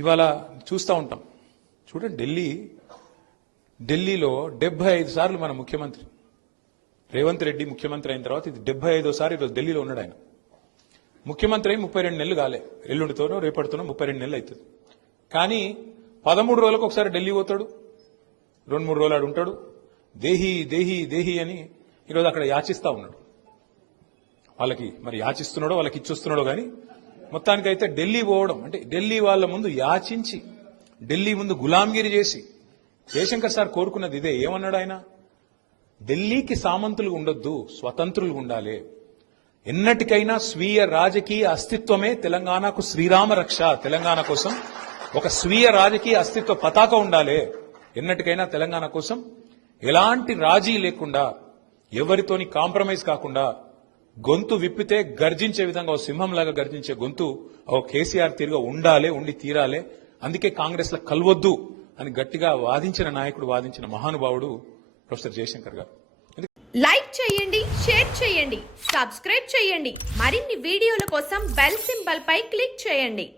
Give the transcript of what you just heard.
ఇవాళ చూస్తూ ఉంటాం. చూడండి, ఢిల్లీలో 75 సార్లు మన ముఖ్యమంత్రి రేవంత్ రెడ్డి ముఖ్యమంత్రి అయిన తర్వాత ఇది 75సారి ఈరోజు ఢిల్లీలో ఉన్నాడు. ఆయన ముఖ్యమంత్రి అయి 32 నెలలు కాలే, ఎల్లుండితోనో రేపటితోనో 32 నెలలు అవుతుంది. కానీ 13 రోజులకు ఒకసారి ఢిల్లీ పోతాడు, 2-3 రోజులు ఆడు ఉంటాడు. దేహి దేహి దేహి అని ఈరోజు అక్కడ యాచిస్తా ఉన్నాడు. వాళ్ళకి మరి యాచిస్తున్నాడో వాళ్ళకి ఇచ్చొస్తున్నాడో కానీ మొత్తానికైతే ఢిల్లీ పోవడం అంటే ఢిల్లీ వాళ్ళ ముందు యాచించి ఢిల్లీ ముందు గులాంగిరి చేసి జయశంకర్ సార్ కోరుకున్నది ఇదే. ఏమన్నాడు ఆయన? ఢిల్లీకి సామంతులు ఉండొద్దు, స్వతంత్రులు ఉండాలి. ఎన్నటికైనా స్వీయ రాజకీయ అస్తిత్వమే తెలంగాణకు శ్రీరామ రక్ష. తెలంగాణ కోసం ఒక స్వీయ రాజకీయ అస్తిత్వ పతాక ఉండాలి. ఎన్నటికైనా తెలంగాణ కోసం ఎలాంటి రాజీ లేకుండా, ఎవరితోని కాంప్రమైజ్ కాకుండా, గొంతు విప్పితే గర్జించే విధంగా ఓ సింహంలాగా గర్జించే గొంతు ఓ కేసీఆర్ తీరుగా ఉండాలి, ఉండి తీరాలి. అందుకే కాంగ్రెస్ లో కలవద్దు అని గట్టిగా వాదించిన నాయకుడు, వాదించిన మహానుభావుడు ప్రొఫెసర్ జయశంకర్ గారు. లైక్ చేయండి, షేర్ చేయండి, సబ్స్క్రైబ్ చేయండి. మరిన్ని వీడియోల కోసం బెల్ సింబల్ పై క్లిక్ చేయండి.